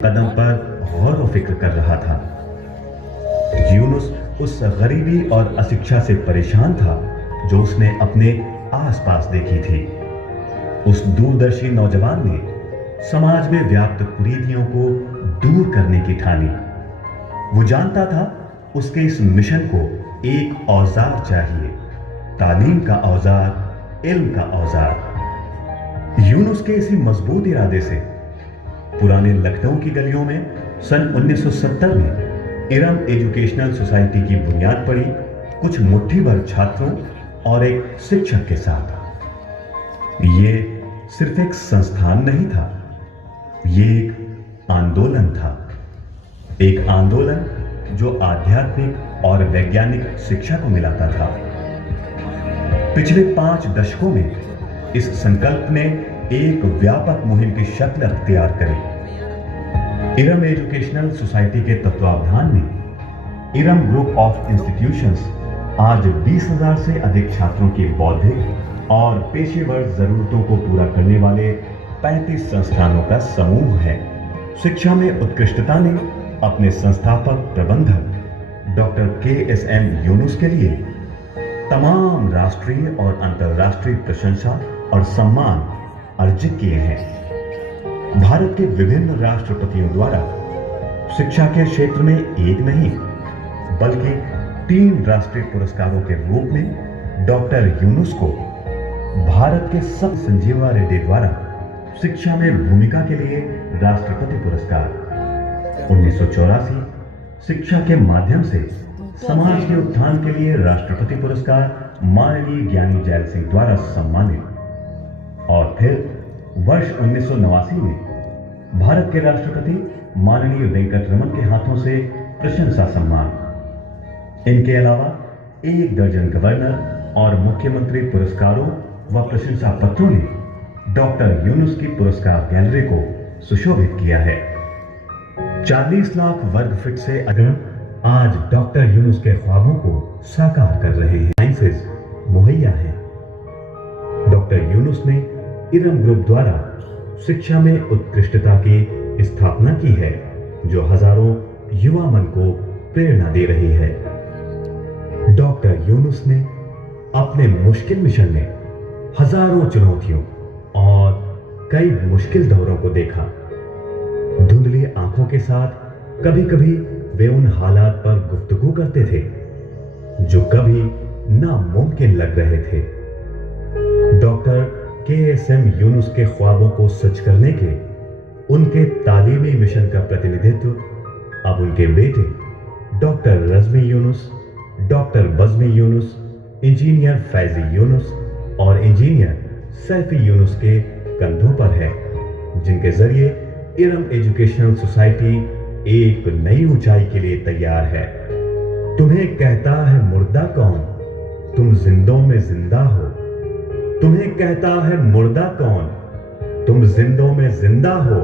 कदम पर गौर व फिक्र कर रहा था। यूनुस उस गरीबी और अशिक्षा से परेशान था जो उसने अपने आसपास देखी थी। उस दूरदर्शी नौजवान ने समाज में व्याप्त कुरीतियों को दूर करने की ठानी। वो जानता था उसके इस मिशन को एक औजार चाहिए, तालीम का औजार, इल्म का औजार। यूनुस के इसी मजबूत इरादे से पुराने लखनऊ की गलियों में सन 1970 में इरम एजुकेशनल सोसाइटी की बुनियाद पड़ी, कुछ मुट्ठी भर छात्रों और एक शिक्षक के साथ। ये सिर्फ एक संस्थान नहीं था, ये एक आंदोलन था। एक आंदोलन जो आध्यात्मिक और वैज्ञानिक शिक्षा को मिलाता था। पिछले 5 दशकों में इस संकल्प ने एक व्यापक मुहिम की शक्ल अख्तियार करी। इरम एजुकेशनल सोसाइटी के तत्वावधान में इरम ग्रुप ऑफ इंस्टीट्यूशंस आज 20,000 से अधिक छात्रों की बौद्धिक और पेशेवर जरूरतों को पूरा करने वाले 35 संस्थानों का समूह है। शिक्षा में उत्कृष्टता ने अपने संस्थापक प्रबंधक डॉक्टर KSM यूनुस के लिए तमाम राष्ट्रीय और अंतर्राष्ट्रीय प्रशंसा और सम्मान अर्जित किए हैं। भारत के विभिन्न राष्ट्रपतियों द्वारा शिक्षा के क्षेत्र में एक नहीं बल्कि 3 राष्ट्रीय पुरस्कारों के रूप में डॉक्टर यूनुस को भारत के सब संजीवा रेड्डी द्वारा शिक्षा में भूमिका के लिए राष्ट्रपति पुरस्कार, 1984 शिक्षा के माध्यम से समाज के उत्थान के लिए राष्ट्रपति पुरस्कार माननीय ज्ञानी जैल सिंह द्वारा सम्मानित, और फिर वर्ष 1989 में भारत के राष्ट्रपति माननीय वेंकट रमन के हाथों से प्रशंसा सम्मान। इनके अलावा 1 दर्जन गवर्नर और मुख्यमंत्री पुरस्कारों व प्रशंसा पत्रों ने डॉक्टर यूनुस की पुरस्कार गैलरी को सुशोभित किया है। 40 लाख वर्ग फीट से अधिक आज डॉक्टर यूनुस के ख्वाबों को साकार कर रहे हैं। साइंसेस मुहैया है। डॉक्टर यूनुस ने इरम ग्रुप द्वारा शिक्षा में उत्कृष्टता की स्थापना की है जो हजारों युवा मन को प्रेरणा दे रही है। डॉक्टर यूनुस ने अपने मुश्किल मिशन में हजारों चुनौतियों और कई मुश्किल दौरों को देखा। धुंधली आंखों के साथ कभी कभी वे उन हालात पर गुफ्तगू करते थे जो कभी नामुमकिन लग रहे थे। डॉक्टर KSM यूनुस के ख्वाबों को सच करने के उनके तालीमी मिशन का प्रतिनिधित्व अब उनके बेटे doctor Razmi Yunus, doctor Bazmi Yunus, engineer Faizi Yunus और इंजीनियर सैफी यूनुस के कंधों पर है, जिनके जरिए इरम एजुकेशनल सोसाइटी एक नई ऊंचाई के लिए तैयार है। तुम्हें कहता है मुर्दा कौन, तुम जिंदों में जिंदा हो। तुम्हें कहता है मुर्दा कौन, तुम जिंदों में जिंदा हो।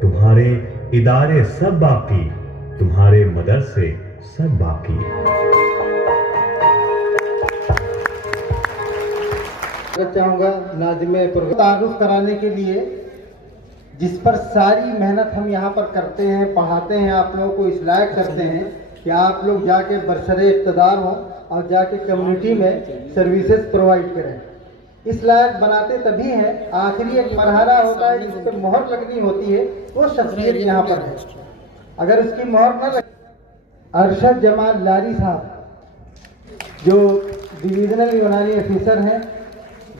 तुम्हारे इदारे सब बाकी, तुम्हारे मदरसे सब बाकी। चाहूंगा नाज़िमे पर तारुफ कराने के लिए जिस पर सारी मेहनत हम यहाँ पर करते हैं, पढ़ाते हैं, आप लोगों को इस लायक करते हैं कि आप लोग जाके बरसरे इक़्तिदार हो और जाके कम्युनिटी में सर्विसेज प्रोवाइड करें। इस लायक बनाते तभी हैं। आखिरी एक मरहला होता है जिस पर मोहर लगनी होती है, वो शख्सियत यहाँ पर है। अगर उसकी मोहर न लगे, अरशद जमाल लारी साहब जो डिविजनल यूनानी ऑफिसर हैं,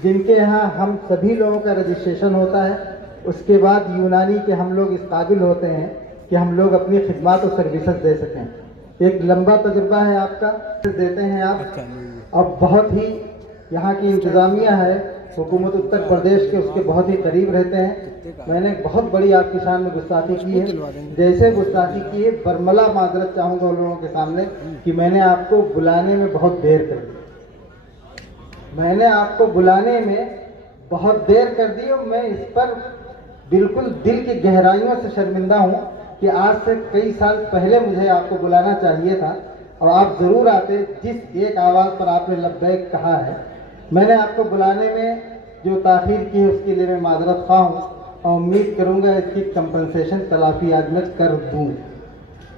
जिनके यहाँ हम सभी लोगों का रजिस्ट्रेशन होता है, उसके बाद यूनानी के हम लोग इस काबिल होते हैं कि हम लोग अपनी खिदमत और सर्विसेज दे सकें। एक लंबा तजुर्बा है आपका, देते हैं आप। अब बहुत ही यहाँ की इंतज़ामिया है, हुकूमत उत्तर प्रदेश के उसके बहुत ही करीब रहते हैं। मैंने बहुत बड़ी आपकी शान में गुस्ताखी की है, जैसे गुस्ताखी की है बरमला माजरत चाहूँगा उन लोगों के सामने कि मैंने आपको बुलाने में बहुत देर कर दी। मैंने आपको बुलाने में बहुत देर कर दी और मैं इस पर बिल्कुल दिल की गहराइयों से शर्मिंदा हूँ कि आज से कई साल पहले मुझे आपको बुलाना चाहिए था और आप ज़रूर आते। जिस एक आवाज़ पर आपने लब्बैक कहा है, मैंने आपको बुलाने में जो ताख़ीर की है उसके लिए मैं माज़रत ख़्वाह हूँ। और उम्मीद करूंगा इसकी कंपनसेशन तलाफी आज मैं कर दूं।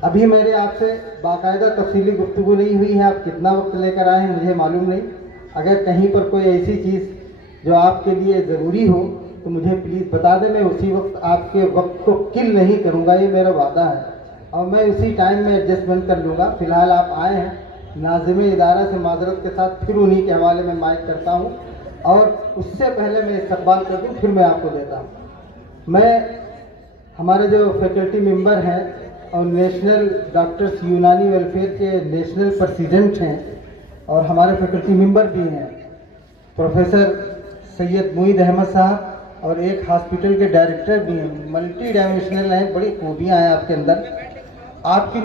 अभी मेरे आपसे बाकायदा तफसीली गुफ्तगू नहीं हुई है, आप कितना वक्त लेकर आए हैं मुझे मालूम नहीं। अगर कहीं पर कोई ऐसी चीज़ जो आपके लिए ज़रूरी हो तो मुझे प्लीज़ बता दें, मैं उसी वक्त आपके वक्त को किल नहीं करूंगा, ये मेरा वादा है, और मैं उसी टाइम में एडजस्टमेंट कर लूँगा। फ़िलहाल आप आए हैं, नाज़िम इदारा से माजरत के साथ फिर उन्हीं के हवाले में माइक करता हूँ, और उससे पहले मैं इस्तकबाल कर दूँ, फिर मैं आपको देता हूँ। मैं हमारे जो फैकल्टी मेंबर हैं और नेशनल डॉक्टर्स यूनानी वेलफेयर के नेशनल प्रेसिडेंट हैं और हमारे फैकल्टी मेंबर भी हैं प्रोफेसर सैयद मुईद अहमद साहब, और एक हॉस्पिटल के डायरेक्टर भी हैं, मल्टी डायमेंशनल हैं, बड़ी खूबियाँ हैं आपके अंदर, आपकी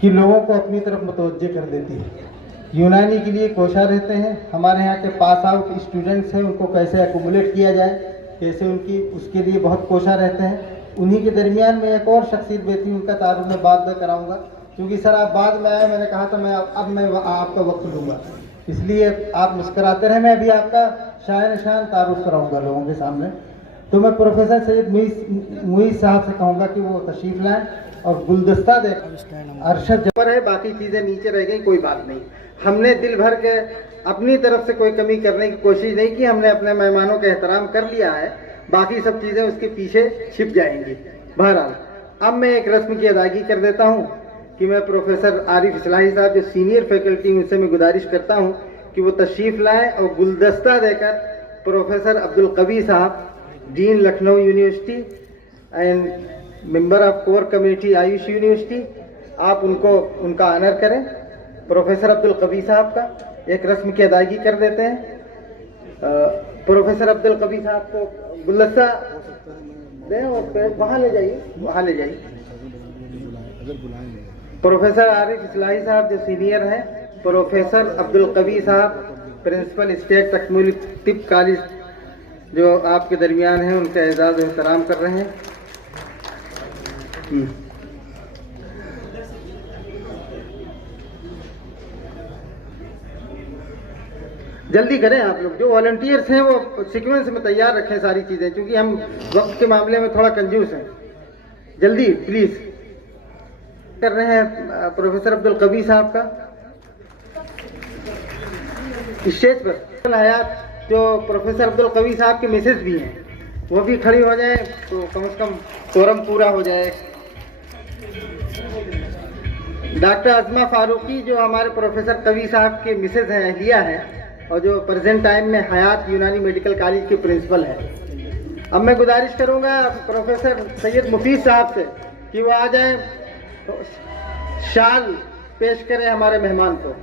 कि लोगों को अपनी तरफ मुतवज्जे कर देती है। यूनानी के लिए कोशा रहते हैं, हमारे यहाँ के पास आउट स्टूडेंट्स हैं उनको कैसे एकुमुलेट किया जाए, कैसे उनकी उसके लिए बहुत कोशा रहते हैं। उन्हीं के दरमियान में एक और शख्सियत बेटी, उनका तारुफ मैं बाद में कराऊंगा, क्योंकि सर आप बाद में आए, मैंने कहा था मैं अब मैं आपका वक्त लूँगा, इसलिए आप मुस्कराते रहे। मैं अभी आपका शायर शान तारुफ कराऊंगा लोगों के सामने। तो मैं प्रोफेसर सैयद मुईद साहब से कहूँगा कि वो तशरीफ़ लाएँ और गुलदस्ता दे। अरशद जबर है, बाकी चीज़ें नीचे रह गई, कोई बात नहीं। हमने दिल भर के अपनी तरफ से कोई कमी करने की कोशिश नहीं की, हमने अपने मेहमानों का एहतराम कर लिया है, बाकी सब चीज़ें उसके पीछे छिप जाएंगी। बहरहाल अब मैं एक रस्म की अदायगी कर देता हूँ कि मैं प्रोफेसर आरिफ इस्लाही साहब जो सीनियर फैकल्टी, उनसे मैं गुजारिश करता हूँ कि वो तशरीफ़ लाएँ और गुलदस्ता देकर प्रोफेसर अब्दुल कवी साहब, dean Lucknow university and member of core committee Ayush university, आप उनको उनका ऑनर करें। प्रोफेसर अब्दुल कवी साहब का एक रस्म की अदायगी कर देते हैं। प्रोफेसर अब्दुल कवी साहब को गुलदस्ता दें और वहाँ ले जाइए, वहाँ ले जाइए। प्रोफेसर आरिफ इस्लाही साहब जो सीनियर हैं, प्रोफेसर अब्दुल कवी साहब प्रिंसिपल स्टेट तकमीली तिब कॉलेज जो आपके दरमियान हैं, उनका एजाज़ और एहतराम कर रहे हैं। जल्दी करें आप लोग, जो वॉलंटियर्स हैं वो सीक्वेंस में तैयार रखें सारी चीज़ें, क्योंकि हम वक्त के मामले में थोड़ा कंजूस हैं। जल्दी प्लीज़ कर रहे हैं प्रोफेसर अब्दुल कवी साहब का स्टेज पर। हयात जो प्रोफेसर अब्दुल कवी साहब के मिसेज भी हैं, वो भी खड़ी हो जाए तो कम से कम कोरम पूरा हो जाए। डॉक्टर अजमा फारूकी जो हमारे प्रोफेसर कवी साहब के मिसेज हैं, अहलिया हैं, और जो प्रेजेंट टाइम में हयात यूनानी मेडिकल कॉलेज के प्रिंसिपल हैं। अब मैं गुजारिश करूंगा प्रोफेसर सैयद मुफीद साहब से कि वो आ जाएं, तो शाल पेश करें हमारे मेहमान को।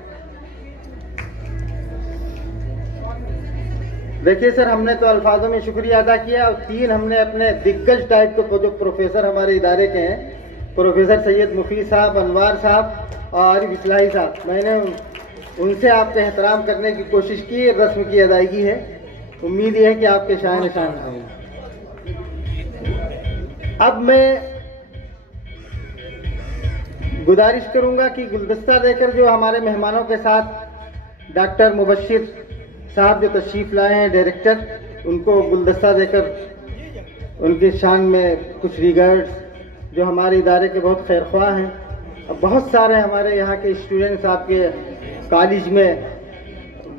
देखिए सर, हमने तो अल्फाजों में शुक्रिया अदा किया, और 3 हमने अपने दिग्गज टाइप के जो प्रोफेसर हमारे इदारे के हैं, प्रोफेसर सैयद मुफीद साहब, अनवार साहब और आरिफ इस्लाही साहब, मैंने उनसे आपका एहतराम करने की कोशिश की, रस्म की अदायगी है। उम्मीद है कि आपके शान निशान हैं। अब मैं गुजारिश करूंगा कि गुलदस्ता देकर जो हमारे मेहमानों के साथ डॉक्टर मुबश्शिर साहब जो तशरीफ़ लाए हैं, डायरेक्टर, उनको गुलदस्ता देकर उनके शान में कुछ रिगार्ड्स, जो हमारे इदारे के बहुत खैरख्वाह हैं। अब बहुत सारे हमारे यहाँ के स्टूडेंट्स आपके कॉलेज में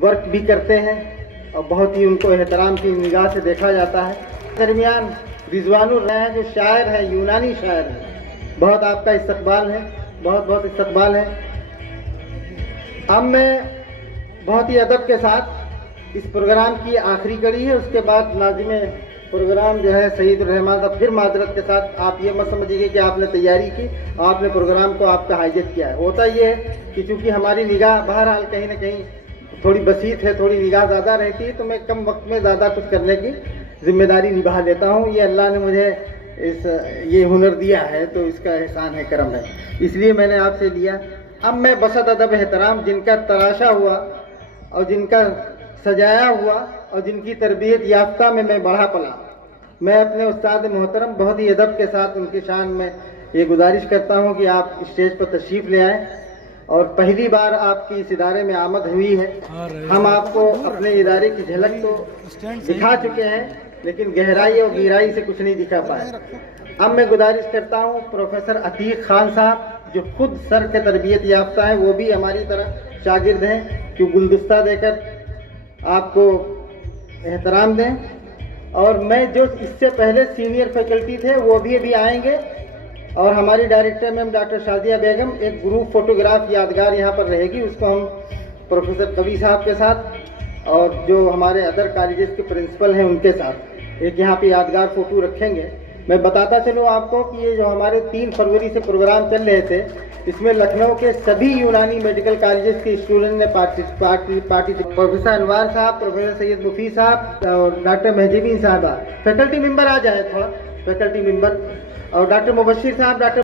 वर्क भी करते हैं और बहुत ही उनको एहतराम की निगाह से देखा जाता है। दरमियान रिजवानुर हैं जो शायर हैं, यूनानी शायर हैं, बहुत आपका इस्तकबाल है, बहुत बहुत इस्तकबाल है। अब मैं बहुत ही अदब के साथ इस प्रोग्राम की आखिरी कड़ी है, उसके बाद नाज़िम प्रोग्राम जो है सईद रहमान साहब, फिर माजरत के साथ आप ये मत समझिए कि आपने तैयारी की, आपने प्रोग्राम को आपका हाईजेक किया है। होता ये है कि चूँकि हमारी निगाह बहरहाल कहीं ना कहीं थोड़ी बसीत है, थोड़ी निगाह ज़्यादा रहती है, तो मैं कम वक्त में ज़्यादा कुछ करने की जिम्मेदारी निभा लेता हूँ। ये अल्लाह ने मुझे ये हुनर दिया है, तो इसका एहसान है, करम है, इसलिए मैंने आपसे लिया। अब मैं बसत अदब एहतराम जिनका तराशा हुआ और जिनका सजाया हुआ और जिनकी तरबियत याफ्ता में मैं बढ़ा पला, मैं अपने उस्ताद मोहतरम बहुत ही अदब के साथ उनके शान में ये गुजारिश करता हूँ कि आप स्टेज पर तशरीफ़ ले आएँ। और पहली बार आपकी इस इदारे में आमद हुई है, हम आपको अपने इदारे की झलक तो दिखा चुके हैं, लेकिन गहराई और गहराई से कुछ नहीं दिखा पाए। अब मैं गुजारिश करता हूँ प्रोफेसर अतीक खान साहब, जो खुद सर के तरबियत याफ्ता हैं, वो भी हमारी तरह शागिर्द हैं, कि गुलदस्ता देकर आपको एहतराम दें। और मैं जो इससे पहले सीनियर फैकल्टी थे वो भी अभी आएंगे, और हमारी डायरेक्टर मैम डॉक्टर शाजिया बेगम, एक ग्रुप फोटोग्राफ यादगार यहाँ पर रहेगी, उसको हम प्रोफेसर कवि साहब के साथ और जो हमारे अदर कॉलेजेस के प्रिंसिपल हैं उनके साथ एक यहाँ पे यादगार फ़ोटो रखेंगे। मैं बताता चलूँ आपको कि ये जो हमारे 3 फरवरी से प्रोग्राम चल रहे थे, इसमें लखनऊ के सभी यूनानी मेडिकल कॉलेजेस के स्टूडेंट ने पार्टिसिपेट। प्रोफेसर अनवार साहब, प्रोफेसर सैयद मुफी साहब और डॉक्टर महजीबीन साहबा, फैकल्टी मेंबर आ जाए थोड़ा, फैकल्टी मेंबर, और डॉक्टर मुबशिर साहब, डॉक्टर